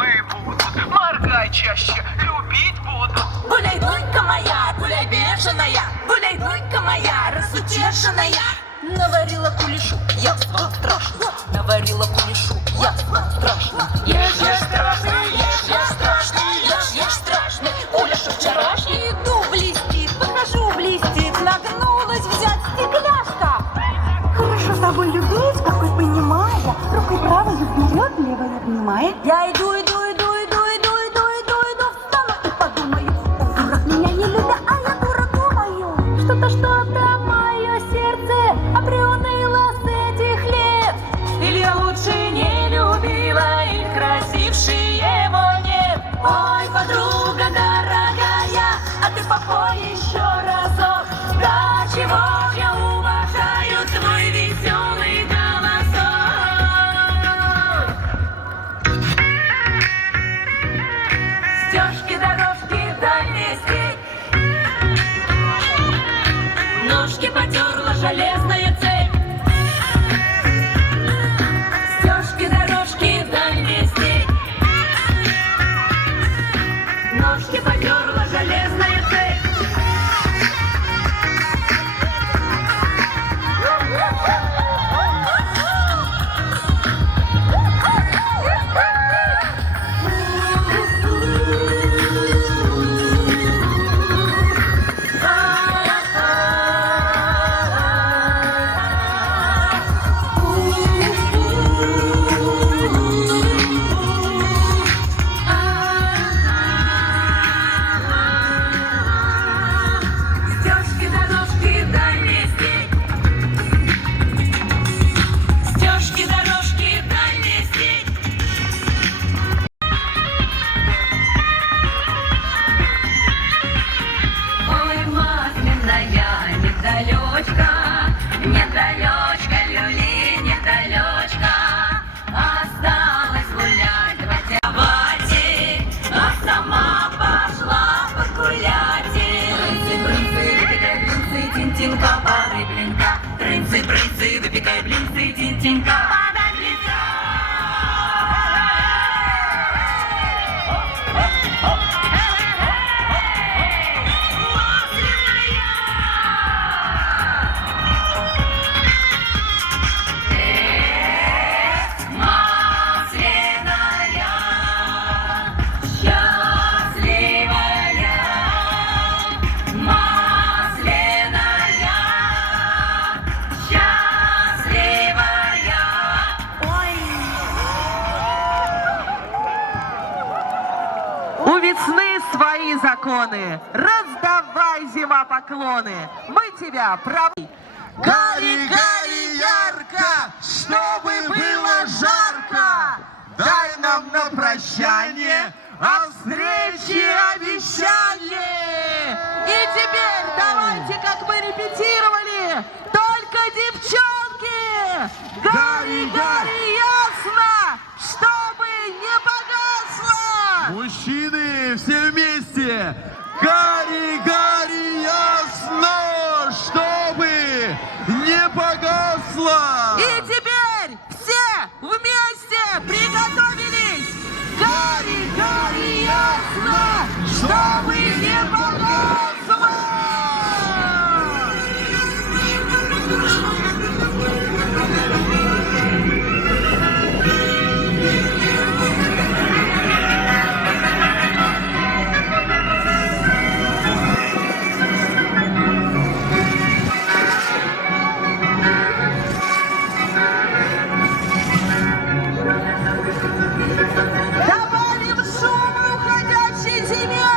зубы будут, моргай чаще, любить будут. Гуляй, дунька моя, гуляй, бешеная, гуляй, дунька моя, разутешенная. Наварила кулешу, ясно страшно, наварила кулешу, ясно страшно. Ешь страшный, ешь страшный, ешь страшный, кулешу вчерашний. Иду блестит, выхожу блестит, нагнулась взять стекляшка. Хорошо с тобой любить, какой понимая, рукой правой вперед, левой обнимая. Я иду, встану и подумаю, дурак меня не любя, а я дура думаю. Что-то мое сердце приуныло с этих лет. Или я лучше не любила, и красившей его нет. Ой, подруга дорогая, а ты попой еще разок. Да чего я уважаю твой веселый голосок. Стежки, дорожки, дальний степь. Ножки потерла железная цепь. Стежки, дорожки, дальний степь. Ножки потерла железная цепь. Стежки, дорожки, дальний степь. Стежки, дорожки, дальний степь. Ой, масляная, недалечка, недалечка, люли, недалечка. Осталось гулять в кровати, а сама пошла погулять. Трынцы, выпекай блинцы, тинтинка, подай блинка. Трынцы, выпекай блинцы, тинтинка, подай блинка. У весны свои законы, раздавай, зима, поклоны, мы тебя правы. Гори, гори ярко, чтобы было жарко, дай нам на прощание о встрече обещание. И теперь давайте, как мы репетировали, только девчонки, гори, гори ясно, чтобы не погасло. Мужчины, все вместе! Гори, гори ясно, чтобы не погасло! И теперь все вместе приготовились. Гори, гори ясно, чтобы не погасло. Добавим шума уходящей зиме!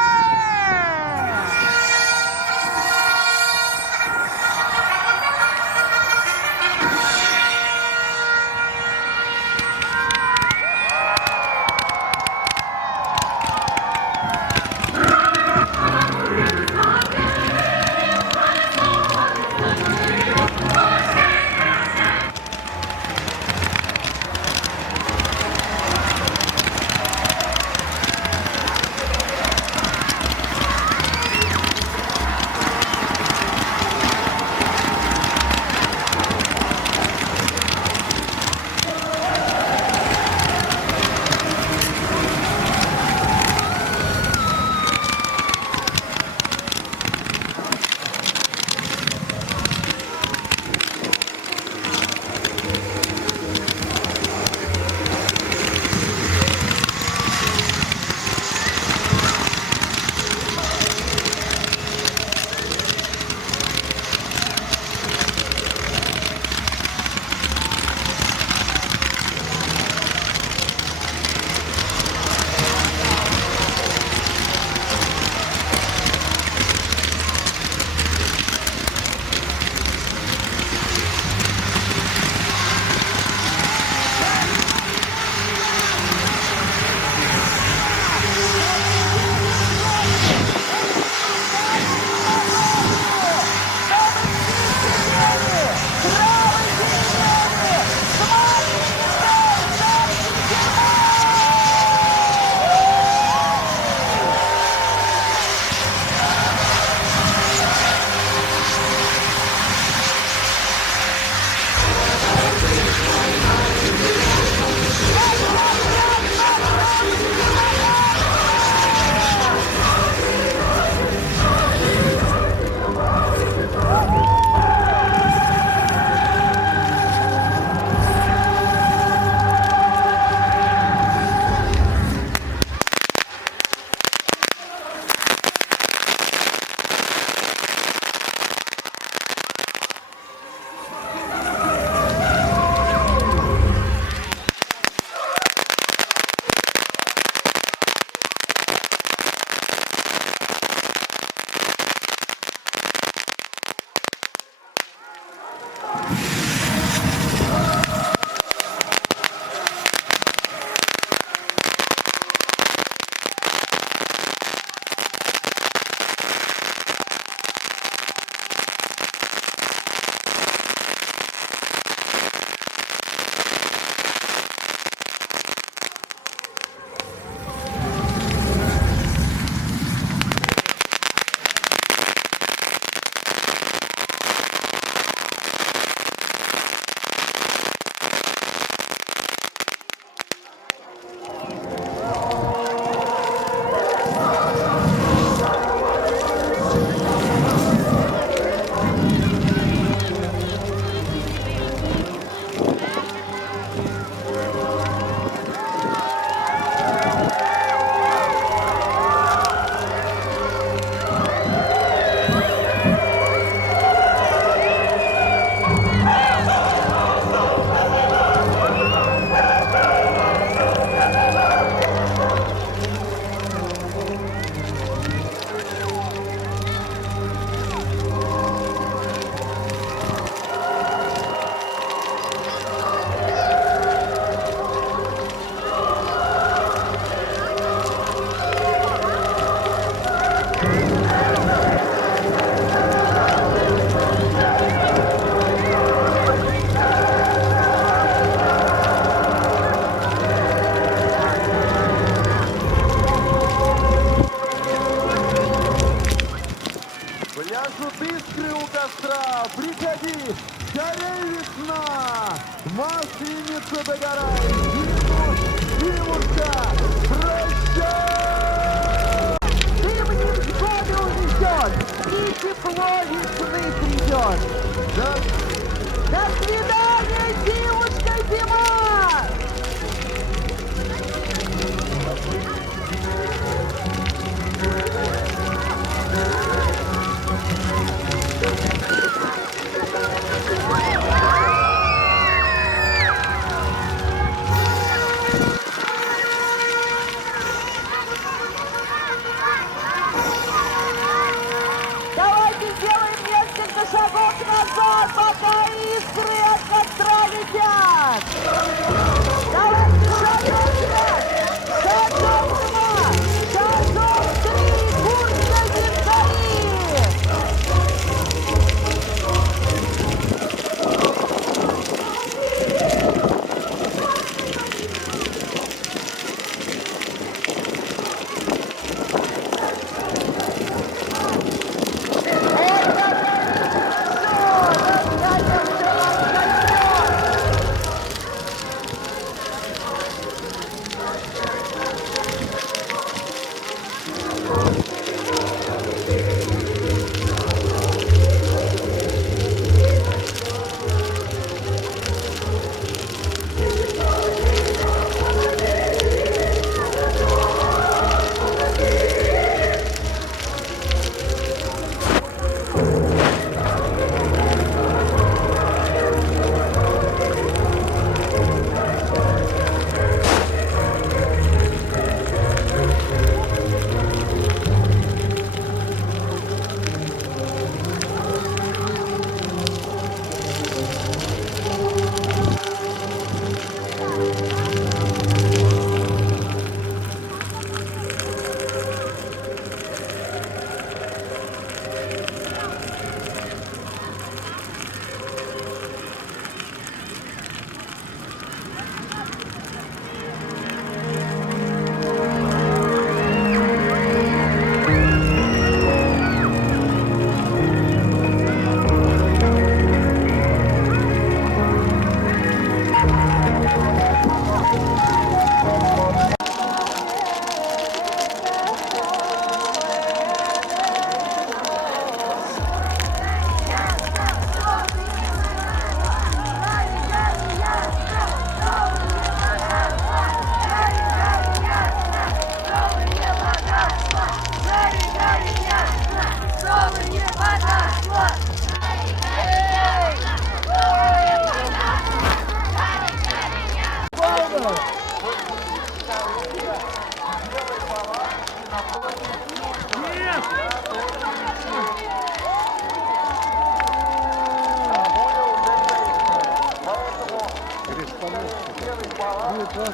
В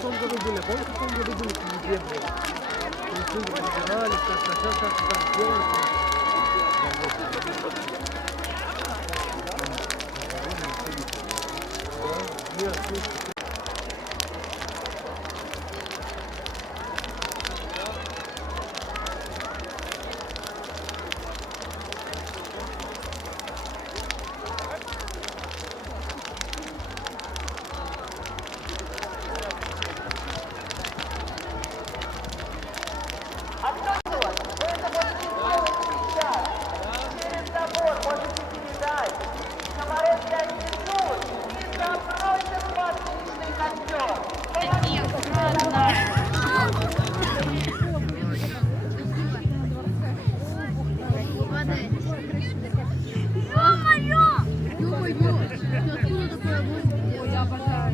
том году были, помните, в том году были президенты? Разбирались, как сделать. Нет, слушай. Я обожаю.